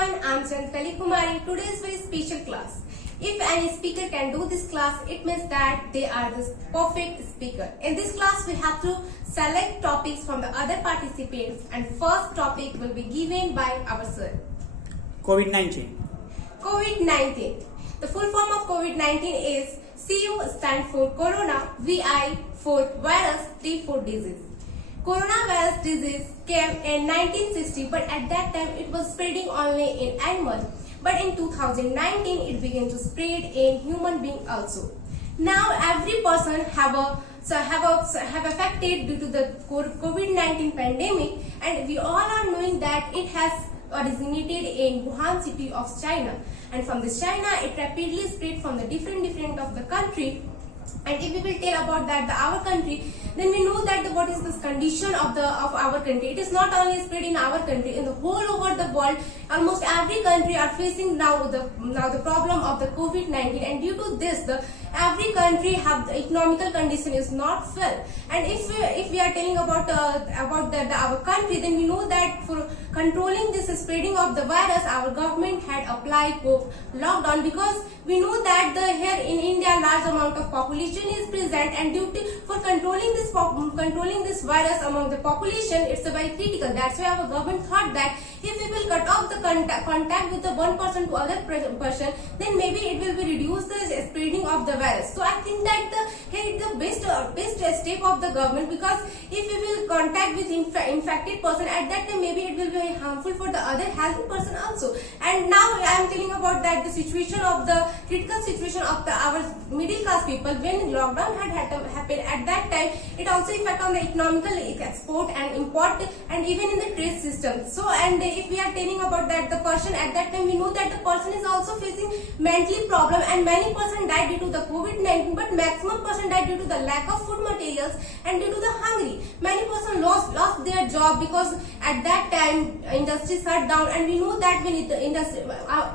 everyone, I'm Chantkali Kumari. Today's very special class. If any speaker can do this class, it means that they are the perfect speaker. In this class, we have to select topics from the other participants, and first topic will be given by our sir. COVID-19. COVID-19. The full form of COVID-19 is CU stand for Corona, VI for virus, T for disease. Coronavirus disease came in 1960, but at that time it was spreading only in animal. But in 2019 it began to spread in human being also. Now every person have affected due to the COVID-19 pandemic, and we all are knowing that it has originated in Wuhan city of China, and from this China it rapidly spread from the different of the country. And if we will tell about that our country, then we know that what is this condition of our country. It is not only spread in our country, in the whole over the world, almost every country are facing now the problem of the COVID-19, and due to this every country have the economical condition is not well. And if we are telling about our country, then we know that for controlling this spreading of the virus, our government had applied lockdown, because we know that here in India large amount of population is present, and for controlling this virus among the population, it's a very critical. That's why our government thought that if we will cut off the contact with the one person to other person, then maybe it will be reduce the spreading of the virus. So I think that the best step of the government, because if we will contact with infected person, at that time maybe it will be very harmful for the other healthy person also. And now I am telling about that the situation of the critical situation of our middle class people. When lockdown had happened at that time, it also affect on the economical export and import, and even in the trade system. So, and if we are telling about that the person at that time, we know that the person is also facing mentally problem, and many person died due to the COVID-19, but maximum person died due to the lack of food materials and due to the hungry. Many person lost their job, because at that time industry shut down, and we know that when the industry,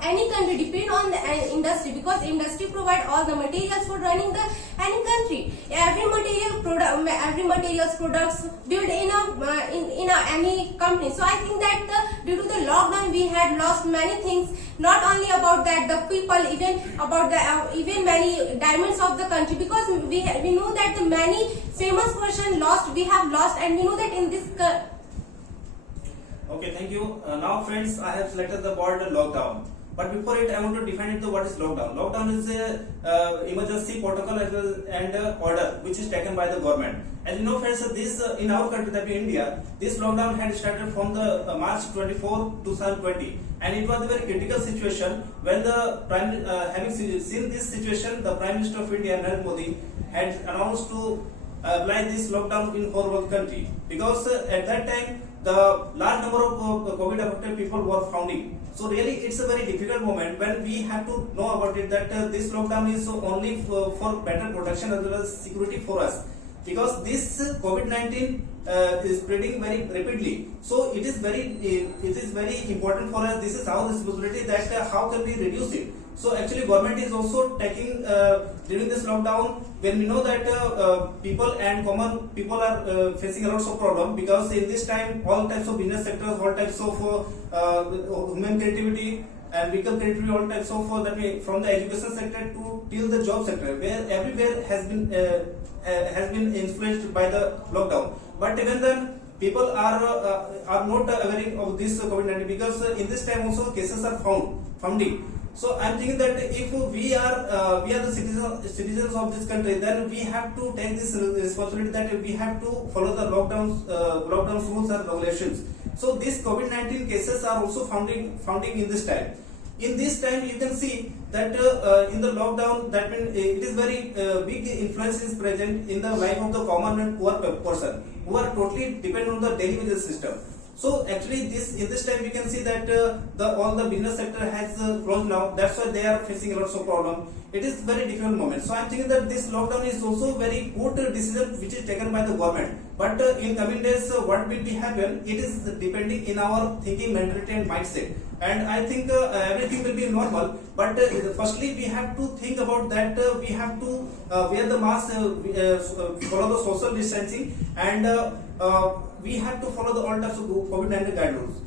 any country depend on the industry, because industry provide all the materials for running the any country. Every materials products built in any company. So I think that due to the lockdown we had lost many things. Not only about that the people, even about the even many diamonds of the country, because we know that the many famous person we have lost, and we know that in this. Okay, thank you. Now friends, I have selected the word lockdown. But before it, I want to define it to what is lockdown. Lockdown is a emergency protocol as well and order which is taken by the government. As you know, friends, this in our country, that is India, this lockdown had started from the March 24, 2020, and it was a very critical situation when the having seen this situation, the Prime Minister of India, Narendra Modi, had announced to apply this lockdown in whole world country, because at that time the large number of COVID affected people were founding. So really it's a very difficult moment when we have to know about it, that this lockdown is only for better protection as well as security for us, because this COVID-19 is spreading very rapidly. So it is very important for us. This is our responsibility, that how can we reduce it. So actually government is also taking during this lockdown, when we know that people and common people are facing a lot of problem, because in this time all types of business sectors, all types of human creativity and vehicle creativity, all types of from the education sector to till the job sector, where everywhere has been influenced by the lockdown. But even then people are not aware of this COVID-19, because in this time also cases are founding. So I am thinking that if we are the citizens of this country, then we have to take this responsibility, that we have to follow the lockdown rules and regulations. So these COVID-19 cases are also founding in this time. In this time, you can see that in the lockdown, that means it is very big influence is present in the life of the common and poor person, who are totally dependent on the daily wage system. So actually in this time we can see that all the business sector has closed now. That's why they are facing a lot of problem. It is very difficult moment. So I am thinking that this lockdown is also very good decision which is taken by the government. But in coming days, what will be happen? It is depending in our thinking, mentality and mindset. And I think everything will be normal. But firstly, we have to think about that. We have to wear the mask, follow the social distancing, and we have to follow the all types of COVID-19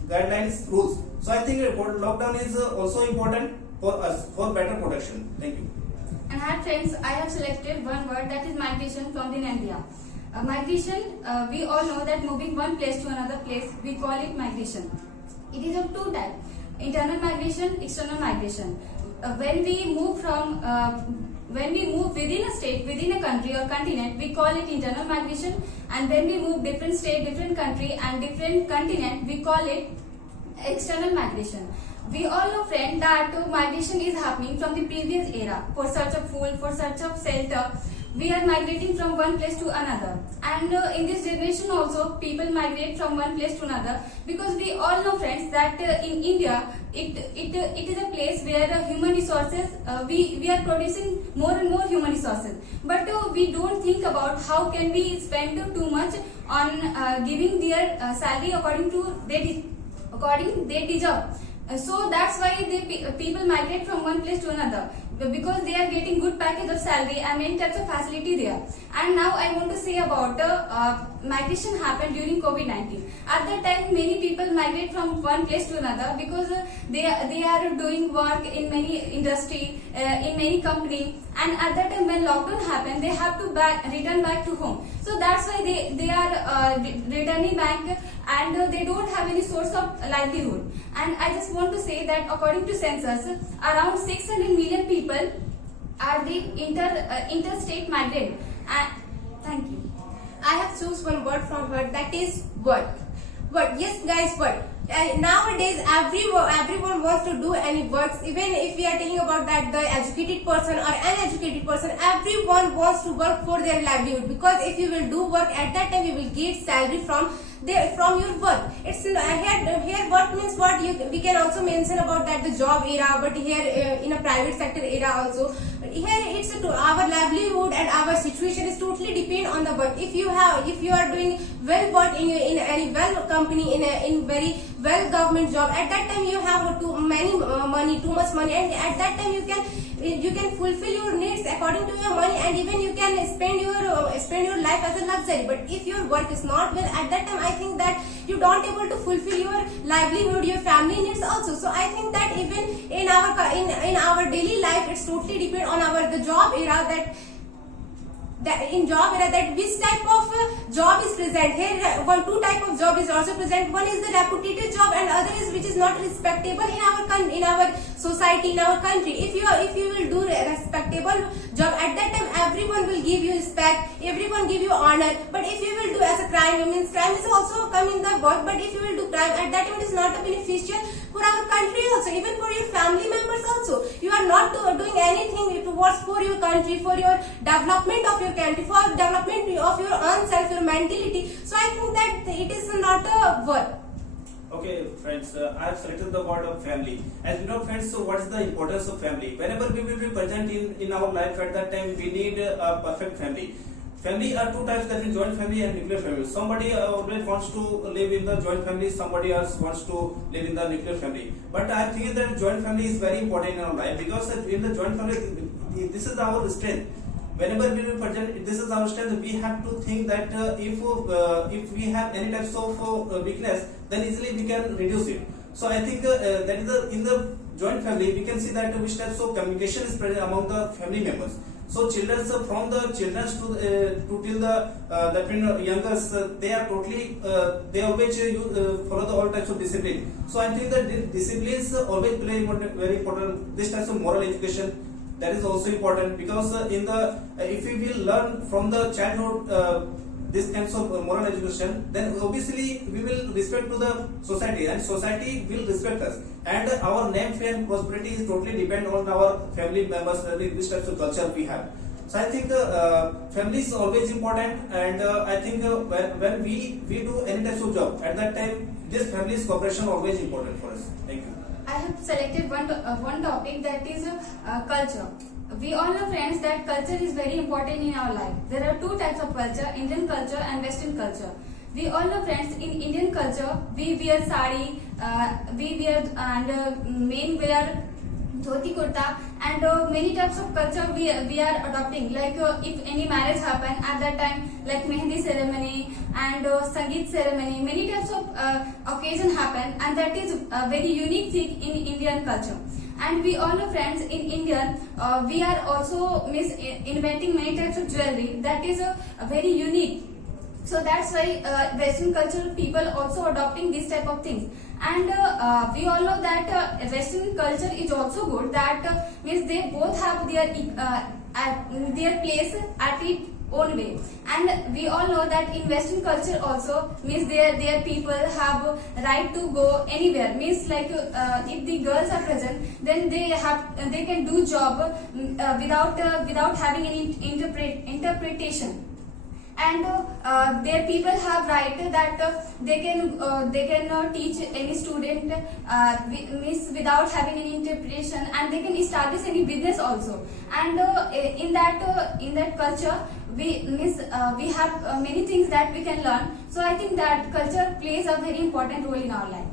guidelines, rules. So I think lockdown is also important for us for better protection. Thank you. And hi friends, I have selected one word, that is migration from the India. Migration, we all know that moving one place to another place, we call it migration. It is of two types, internal migration, external migration. When we move within a state, within a country or continent, we call it internal migration. And when we move different state, different country and different continent, we call it external migration. We all know, friend, that migration is happening from the previous era. For search of food, for search of shelter, we are migrating from one place to another. And in this generation also, people migrate from one place to another, because we all know, friends, that in India, it is a place where human resources, we are producing more and more human resources. But we don't think about how can we spend too much on giving their salary according they deserve. So that's why people migrate from one place to another, because they are getting good package of salary and many types of facility there. And now I want to say about migration happened during COVID-19. At that time, many people migrate from one place to another because they are doing work in many industry, in many company. And at that time, when lockdown happened, they have to return back to home. So that's why they are returning back, and they don't have any source of livelihood. And I just want to say that according to census, around 600 million people are the interstate migrant. Thank you. I have choose one word from her, that is work. Work, yes guys, work. Nowadays everyone wants to do any works. Even if we are telling about that the educated person or uneducated person, everyone wants to work for their livelihood, because if you will do work, at that time you will get salary from your work. It's here work means what we can also mention about that the job era, but here in a private sector era also. Here it's our livelihood and our situation is totally depend on the work. If you are doing well work in any well company, in very well government job, at that time you have too much money, and at that time you can fulfill your needs according to your money, and even you can spend your life as a luxury. But if your work is not well, at that time I think that you don't able to fulfill your livelihood, your family needs also. So I think that even in our daily life, it's totally depend on the job era, that which type of job is present. Here two type of job is also present. One is the repetitive job, and other is which is not respectable in our society, in our country. If you will do a respectable job, at that time everyone will give you respect, everyone give you honor. But if you will do as a crime, means crime is also come in the work, but if you will do crime, at that time it is not beneficial for our country also, even for your family members also. You are not doing anything towards for your country, for your development of your country, for development of your own self, your mentality. So I think that it is not a work. Okay, friends, I have selected the word of family. As we know, friends, so what is the importance of family? Whenever we will be present in our life, at that time we need a perfect family. Family are two types, that is joint family and nuclear family. Somebody always wants to live in the joint family, somebody else wants to live in the nuclear family. But I think that joint family is very important in our life, because in the joint family, this is our strength. Whenever we will present, this is our strength. We have to think that if we have any types of weakness, then easily we can reduce it. So I think that is in the joint family we can see that which types of communication is present among the family members. So children, from the children to till the youngers, they are totally they always follow the all types of discipline. So I think that disciplines always play very important. This types of moral education, that is also important, because if we will learn from the childhood this kinds of moral education, then obviously we will respect to the society, and society will respect us, and our name, fame and prosperity is totally depend on our family members, which types of culture we have. So I think family is always important, and I think when we do any types of job, at that time this family's cooperation always important for us. Thank you. I have selected one topic, that is culture. We all know, friends, that culture is very important in our life. There are two types of culture, Indian culture and Western culture. We all know, friends, in Indian culture, we wear sari, men wear dhoti kurta, and many types of culture we are adopting. Like if any marriage happen at that time, like mehndi ceremony and sangeet ceremony, many types of occasion happen, and that is a very unique thing in Indian culture. And we all know friends, in Indian we are also inventing many types of jewelry that is very unique. So that's why Western culture people also adopting this type of things. And we all know that Western culture is also good. That means they both have their place at its own way. And we all know that in Western culture also means their people have right to go anywhere. Means like if the girls are present, then they can do job without having any interpretation. And their people have right that they can teach any student means without having any interpretation, and they can establish any business also. And in that culture we have many things that we can learn. So I think that culture plays a very important role in our life.